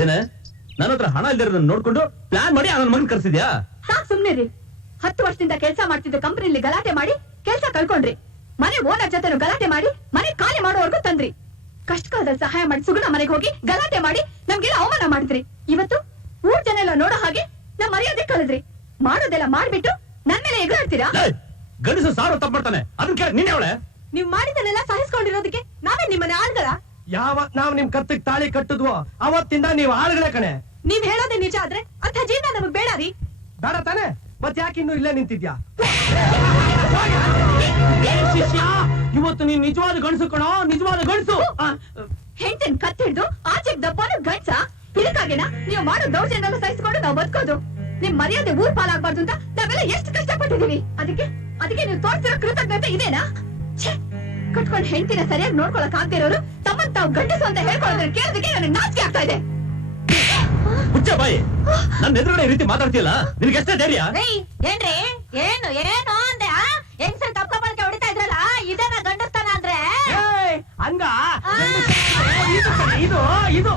ಏನೇ ನನ್ನ ಹತ್ರ ಹಣ ಇಲ್ದಿರೋದನ್ನ ನೋಡ್ಕೊಂಡು ಪ್ಲಾನ್ ಮಾಡಿ ನನ್ನ ಮಗನ್ ಕರ್ಸಿದ್ಯಾ? ಸಾಕ್ ಸುಮ್ನಿರಿ. 10 ವರ್ಷದಿಂದ ಕೆಲಸ ಮಾಡ್ತಿದ್ದ ಕಂಪನಿಲಿ ಗಲಾಟೆ ಮಾಡಿ ಕೆಲಸ ಕಳ್ಕೊಂಡ್ರಿ. ಮನೆ ಓನರ್ ಜೊತೆ ಗಲಾಟೆ ಮಾಡಿ ಮನೆ ಖಾಲಿ ಮಾಡೋವರೆಗೂ ತಂದ್ರಿ. ಕಷ್ಟ ಕಾಲದಲ್ಲಿ ಸಹಾಯ ಮಾಡಿ ಸುಗುಣ ಮನೆಗೆ ಹೋಗಿ ಗಲಾಟೆ ಮಾಡಿ ನಮ್ಗೆಲ್ಲ ಅವಮಾನ ಮಾಡಿದ್ರಿ. ಇವತ್ತು ಊರ್ ಜನ ಎಲ್ಲ ನೋಡೋ ಹಾಗೆ ನಮ್ ಮರ್ಯಾದೆ ಕಳೆದ್ರಿ. ಮಾಡೋದೆಲ್ಲ ಮಾಡ್ಬಿಟ್ಟು ನನ್ ಮೇಲೆ ಎಗರಾಡ್ತೀರಾ? ಗಂಡಸು ಸಾವಿರ ತಪ್ಪು ಮಾಡ್ತಾನೆ, ಅದನ್ನ ಕೇಳಿ ನೀನ್ ಅವಳೆ. ನೀವ್ ಮಾಡಿದನ್ನೆಲ್ಲ ಸಹಿಸ್ಕೊಂಡಿರೋದಕ್ಕೆ ನಾವೇ ನಿಮ್ಮನೆ ಆಳ್ಗಳ? ಯಾವತ್ ನಾವ್ ನಿಮ್ ಕತ್ತಿಗೆ ತಾಳಿ ಕಟ್ಟಿದ್ವೋ ಅವತ್ತಿಂದ ನೀವ್ ಆಳುಗಳೇ ಕಣೆ. ನೀವ್ ಹೇಳೋದೇ ನಿಜ ಆದ್ರೆ ಅಂಥ ಜೀವನ ನಮಗ್ ಬೇಡ ರೀ. ಬೇಡ ತಾನೆ? ಮತ್ ಯಾಕೆ ಇನ್ನು ಇಲ್ಲೇ ನಿಂತಿದ್ಯಾ? ಇವತ್ತು ನೀನ್ ನಿಜವಾದ ಗಂಡಸು ಕಣೋ, ನಿಜವಾದ ಗಂಡಸು. ಹೆಂಡತಿನ ಕತ್ತಿ ಹಿಡ್ದು ಆಚೆಗೆ ದಪ್ಪನು ಗಂಡ್ಸ. ಇದಕ್ಕಾಗಿನ ನೀವು ಮಾಡೋ ದೌರ್ಜನ್ಯ ಸಹಿಸ್ಕೊಂಡು ನಾವ್ ಬದುಕೋದು. ನಿಮ್ ಮರ್ಯಾದೆ ಊರ್ ಪಾಲಾಗಬಾರ್ದು ಅಂತ ನಾವೆಲ್ಲ ಎಷ್ಟು ಕಷ್ಟಪಟ್ಟಿದೀವಿ. ಅದಕ್ಕೆ ನೀವು ತೋರ್ಸಿರೋ ಕೃತಜ್ಞತೆ ಇದೇನಾ? ಕಟ್ಕೊಂಡ್ ಹೆಂಡತಿನ ಸರಿಯಾಗಿ ನೋಡ್ಕೊಳಕ್ ಆಗದೆ ಇರೋರು ತಮ್ಮನ್ ತಾವು ಗಂಡಸು ಅಂತ ಹೇಳ್ಕೊಳ್ಳೋದ್ರ ಕೇಳೋದಕ್ಕೆ ನನಗೆ ನಾಚಿಕೆ ಆಗ್ತಾ ಇದೆ. ಹುಚ್ಚ ಬಾಯಿ, ನನ್ನ ಎದುರುಗಡೆ ಈ ರೀತಿ ಮಾತಾಡ್ತೀಯಲ್ಲ, ನಿನ್ಗೆ ಎಷ್ಟೇ ಧೈರ್ಯ? ಏನ್ರಿ ಏನು ಏನು ಅಂದೆ? ಹೆಂಗ್ಸರ್ ಕಪ್ಪ ಬಳಕೆ ಹೊಡಿತಾ ಇದ್ರಲ್ಲ, ಇದನ್ನ ಗಂಡಸ್ತಾನ ಅಂದ್ರೆ ಹಂಗ ಇದು ಇದು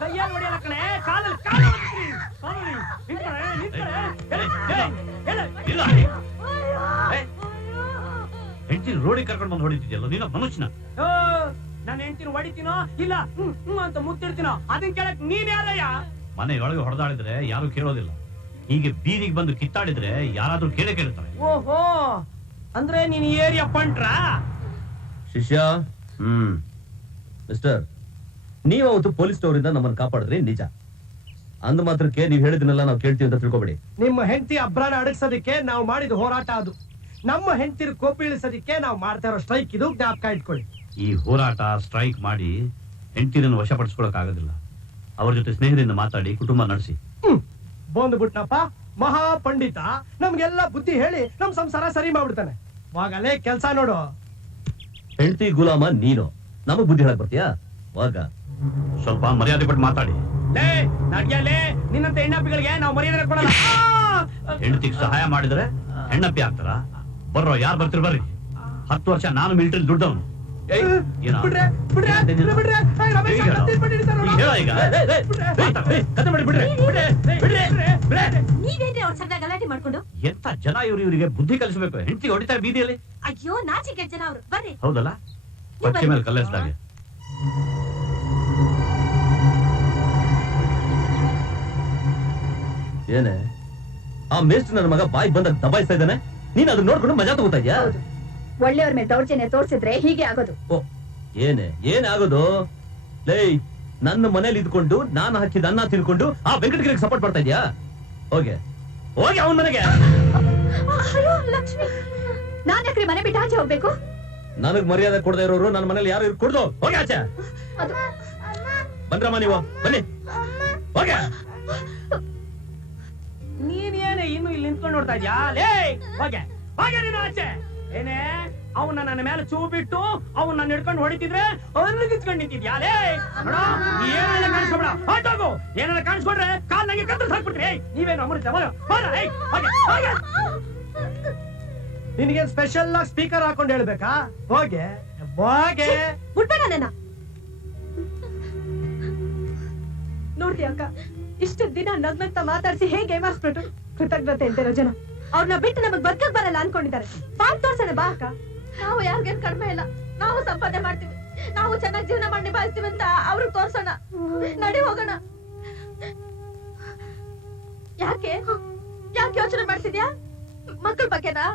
ಕೈಯಲ್ಲಿ ಹೊಡಿಯಲ್ಲ ಕಣೆ, ಕಾಲಲ್ಲಿ ಹೆಂಡತಿ ರೋಡಿಗೆ ಕರ್ಕೊಂಡು ಬಂದು ಹೊಡಿತಿದ್ಯಲ್ಲ, ನೀನು ಮನುಷ್ಯನ? ನಾನು ಹೆಂಡ್ತಿನ ಹೊಡಿತೀನೋ ಇಲ್ಲ ಅಂತ ಮುತ್ತಿಡ್ತೀನೋ ಅದನ್ ಕೇಳಕ್ ನೀನ್ ಯಾರಯ್ಯ? ಮನೆಯೊಳಗೆ ಹೊಡೆದಾಡಿದ್ರೆ ಯಾರು ಕೇಳೋದಿಲ್ಲ. ಹೀಗೆ ಬೀದಿಗೆ ಬಂದು ಕಿತ್ತಾಡಿದ್ರೆ ಯಾರಾದ್ರೂ ಕೇಳ್ತಾರೆ. ಓಹೋ, ಅಂದ್ರೆ ನೀನ್ ಏರಿಯಾ ಪಂಟ್ರಾ? ಶಿಷ್ಯ, ಮಿಸ್ಟರ್, ನೀವು ಅವತ್ತು ಪೊಲೀಸ್ ಅವರಿಂದ ನಮ್ಮನ್ನು ಕಾಪಾಡಿದ್ರಿ ನಿಜ. ಅಂದ ಮಾತ್ರಕ್ಕೆ ನೀವ್ ಹೇಳಿದ್ನೆಲ್ಲ ನಾವು ಕೇಳ್ತೀವಿ ಅಂತ ತಿಳ್ಕೊಬೇಡಿ. ನಿಮ್ಮ ಹೆಂಡತಿ ಅಬ್ರಾನ ಅಡಗಿಸೋದಕ್ಕೆ ನಾವು ಮಾಡಿದ ಹೋರಾಟ ಅದು. ನಮ್ಮ ಹೆಂಡತಿರು ಕೋಪ ಇಳಿಸೋದಕ್ಕೆ ನಾವು ಮಾಡ್ತಾ ಇರೋ ಸ್ಟ್ರೈಕ್ ಇದು, ಜ್ಞಾಪಕ ಇಟ್ಕೊಳ್ಳಿ. ಈ ಹೋರಾಟ ಸ್ಟ್ರೈಕ್ ಮಾಡಿ ಹೆಂಡತಿರನ್ನು ವಶಪಡಿಸ್ಕೊಳಕ್ ಆಗೋದಿಲ್ಲ. ಅವ್ರ ಜೊತೆ ಸ್ನೇಹದಿಂದ ಮಾತಾಡಿ ಕುಟುಂಬ ನಡೆಸಿ. ಬಂದ್ಬಿಟ್ನಪ್ಪ ಮಹಾ ಪಂಡಿತ, ನಮ್ಗೆಲ್ಲ ಬುದ್ಧಿ ಹೇಳಿ ನಮ್ ಸಂಸಾರ ಸರಿ ಮಾಡ್ಬಿಡ್ತಾನೆ. ವಾಗಲೇ ಕೆಲ್ಸ ನೋಡು. ಹೆಂಡತಿ ಗುಲಾಮ ನೀನು, ನಮಗ್ ಬುದ್ಧಿ ಹೇಳಕ್ ಬರ್ತೀಯಾ? ವಾಗ ಸ್ವಲ್ಪ ಮರ್ಯಾದೆ ಪಟ್ಟು ಮಾತಾಡಿ. ನಿನ್ನಂತ ಹೆಣ್ಣಪ್ಪಿಗಳಿಗೆ ನಾವು ಮರ್ಯಾದೆ ಕೊಡಲ್ಲ. ಹೆಂಡತಿಗೆ ಸಹಾಯ ಮಾಡಿದ್ರೆ ಹೆಣ್ಣಪ್ಪಿ ಆಗ್ತಾರ? ಬರ್ರೋ, ಯಾರು ಬರ್ತೀರಿ ಬರ್ರಿ. 10 ವರ್ಷ ನಾನು ಮಿಲಿಟರಿ ದುಡ್ಡವನು. ಗಲಾಟೆ ಮಾಡ್ಕೊಂಡು ಎಂತ ಜನ ಇವರಿಗೆ ಬುದ್ಧಿ ಕಲಿಸಬೇಕು. ಹೆಂಡತಿ ಹೊಡಿತಾರೆ ಬೀದಿಯಲ್ಲಿ. ಅಯ್ಯೋ, ನಾಚಿಕೆ ಜನ ಅವರು. ಬರ್ರಿ. ಹೌದಲ್ಲ, ಪಚ್ಚೆ ಮೇಲೆ ಕಲ್ಲೆಸ್ದಾಗೆ. ಏನೇ ಆ ಮೇಸ್ಟ್ ನನ್ನ ಮಗ ಬಾಯಿ ಬಂದಾಗ ದಬಾಯಿಸ್ತಾ ಇದ್ದಾನೆ, ನೀನ್ ಅದನ್ನ ನೋಡ್ಕೊಂಡು ಮಜಾ ತಗೋತಾ ಇದ್ಯಾ? ಒಳ್ಳೆಯವ್ರ ಮೇಲೆ ದೌರ್ಜನ್ಯ ತೋರಿಸಿದ್ರೆ ಹೀಗೆ ಆಗೋದು. ಏನಾಗೋದು? ಲೇ, ನನ್ನ ಮನೇಲಿ ಇದ್ಕೊಂಡು ನಾನು ಹಾಕಿದ ಅನ್ನ ತಿನ್ಕೊಂಡು ಆ ವೆಂಕಟಗಿರಿಗೆ ಸಪೋರ್ಟ್ ಮಾಡ್ತಾ ಇದ್ಯಾ? ಹೋಗಿ ಅವನ ಮನೆಗೆ. ಲಕ್ಷ್ಮಿ, ನಾನ್ ಯಾಕ್ರಿ ಮನೆ ಬಿಟ್ಟು ಆಚೆ ಹೋಗ್ಬೇಕು? ನನಗ್ ಮರ್ಯಾದೆ ಕೊಡದೆ ಇರೋರು ನನ್ನ ಮನೇಲಿ ಯಾರು ಕೊಡ್ದು ಹೋಗಿ ಆಚೆ. ಬಂದ್ರಮ್ಮ ನೀವು, ಬನ್ನಿ ಹೋಗ. ನೀನೇನೆ ಇನ್ನು ಇಲ್ಲಿ ನಿಂತ್ಕೊಂಡು ನೋಡ್ತಾ ಇದ್ಯಾ? ಲೇ, ಹೋಗೆ ಹೋಗೆ ನೀನು ಆಚೆ. ಏನೇ ಅವನ್ನ ನನ್ನ ಮೇಲೆ ಚೂ ಬಿಟ್ಟು ಅವ್ನ ನನ್ನ ಹಿಡ್ಕೊಂಡು ಹೊಡಿತಿದ್ರೆ ಅವ್ರನ್ನ ಕಿತ್ಕೊಂಡು ನಿಂತಿದ್ಯಾ? ಲೇ ನೋಡ, ಏನೆಲ್ಲ ಕಾಣಿಸ್ಕೊಬೇಡ, ಹೊರಟೋಗು. ಏನೆಲ್ಲ ಕಾಣಿಸ್ಕೊಂಡ್ರೆ ಕಾಲ್ ನಂಗೆ ಕತ್ತರಿಸಿ ಹಾಕ್ಬಿಟ್ರಿ. ನೀವೇನು ಅಮೃತ ನಿನಗೆ ಸ್ಪೆಷಲ್ ಆಗಿ ಸ್ಪೀಕರ್ ಹಾಕೊಂಡು ಹೇಳ್ಬೇಕಾ? ಹೋಗೆ ಹೋಗೆ. ಬಿಡ್ಬೇಡ ನನ್ನ. ನೋಡ್ತಿ ಅಕ್ಕ, ಇಷ್ಟು ದಿನ ನಗ್ನಗ್ತಾ ಮಾತಾಡಿಸಿ ಹೇಗೆ ಏಮಾರಿಸ್ಬಿಟ್ರು. ಕೃತಜ್ಞತೆ ಇಲ್ದಿರೋ ಜನ ಅವ್ರನ್ನ ಬಿಟ್ಟು ನಮಗ್ ಬದುಕಕ್ ಬರಲ್ಲ ಅನ್ಕೊಂಡಿದ್ದಾರೆ. ಪಾಠ ತೋರ್ಸೋಣ ಬಾ ಅಕ್ಕ. ನಾವು ಯಾರಿಗೇನ್ ಕಡಿಮೆ ಇಲ್ಲ, ನಾವು ಸಂಪಾದನೆ ಮಾಡ್ತೀವಿ, ನಾವು ಚೆನ್ನಾಗಿ ಜೀವನ ಮಾಡಿ ನಿಭಾಯಿಸ್ತೀವಿ ಅಂತ ಅವ್ರಿಗೆ ತೋರ್ಸೋಣ. ನಡಿ ಹೋಗೋಣ. ಯಾಕೆ ಯೋಚನೆ ಮಾಡ್ತಿದ್ಯಾ? ಮಕ್ಕಳ ಬಗ್ಗೆನಾ?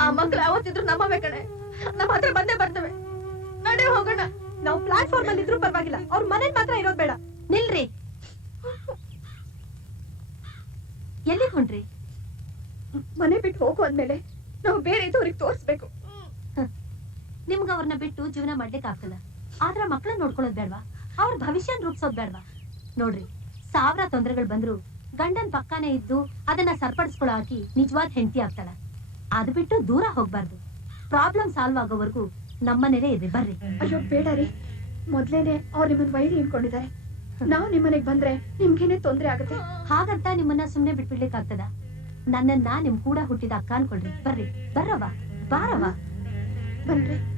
ಆ ಮಕ್ಳು ಯಾವತ್ತಿದ್ರು ನಮ್ಮವೇ ಕಣೆ, ನಮ್ಮ ಹತ್ರ ಬಂದೇ ಬರ್ತವೆ. ನಡಿ ಹೋಗೋಣ. ನಾವು ಪ್ಲಾಟ್ಫಾರ್ಮ್ ಅಲ್ಲಿ ಇದ್ರು ಪರವಾಗಿಲ್ಲ, ಅವ್ರ ಮನೇಲಿ ಮಾತ್ರ ಇರೋದ್ ಬೇಡ. ನಿಲ್ರಿ. ಎಲ್ಲಿ ಹೊಂಟ್ರಿ? ಮನೆ ಬಿಟ್ಟು ಹೋಗು ಅಂದ್ಮೇಲೆ ನಾವು ಬೇರೆ ಇದ್ದವ್ರಿಗೆ ತೋರಿಸ್ಬೇಕು. ನಿಮ್ಗ ಅವ್ರನ್ನ ಬಿಟ್ಟು ಜೀವನ ಮಾಡ್ಲಿಕ್ಕೆ ಆಗ್ತದ, ಆದ್ರ ಮಕ್ಕಳನ್ನ ನೋಡ್ಕೊಳ್ಳೋದ್ ಬೇಡ್ವಾ? ಅವ್ರ ಭವಿಷ್ಯನ್ ರೂಪಿಸೋದ್ ಬೇಡ್ವಾ? ನೋಡ್ರಿ, 1000 ತೊಂದರೆಗಳು ಬಂದ್ರು ಗಂಡನ್ ಪಕ್ಕಾನೇ ಇದ್ದು ಅದನ್ನ ಸರಿಪಡಿಸ್ಕೊಳ್ಳೋ ಹಾಕಿ ನಿಜವಾದ ಹೆಂಡತಿ ಆಗ್ತಾಳ. ಅದ್ ಬಿಟ್ಟು ದೂರ ಹೋಗ್ಬಾರ್ದು. ಪ್ರಾಬ್ಲಮ್ ಸಾಲ್ವ್ ಆಗೋವರೆಗೂ ನಮ್ಮನೇಲೇ ಇದೆ. ಬರ್ರಿ. ಅಯ್ಯೋ ಬೇಡ ರೀ, ಮೊದ್ಲೇನೆ ಅವ್ರು ನಿಮ್ಮನ್ ವೈರಿ ಇಟ್ಕೊಂಡಿದ್ದಾರೆ. ನಾವು ನಿಮ್ಮನೆಗ್ ಬಂದ್ರೆ ನಿಮ್ಗೇನೆ ತೊಂದ್ರೆ ಆಗುತ್ತೆ. ಹಾಗಂತ ನಿಮ್ಮನ್ನ ಸುಮ್ನೆ ಬಿಟ್ಬಿಡ್ಲಿಕ್ಕೆ ಆಗ್ತದ? ನನ್ನನ್ನ ನಿಮ್ ಕೂಡ ಹುಟ್ಟಿದ ಅಕ್ಕ ಅನ್ಕೊಳ್ರಿ. ಬರ್ರಿ, ಬರ್ರವ್ವ, ಬಾರವ್ವ. ಬನ್ರಿ.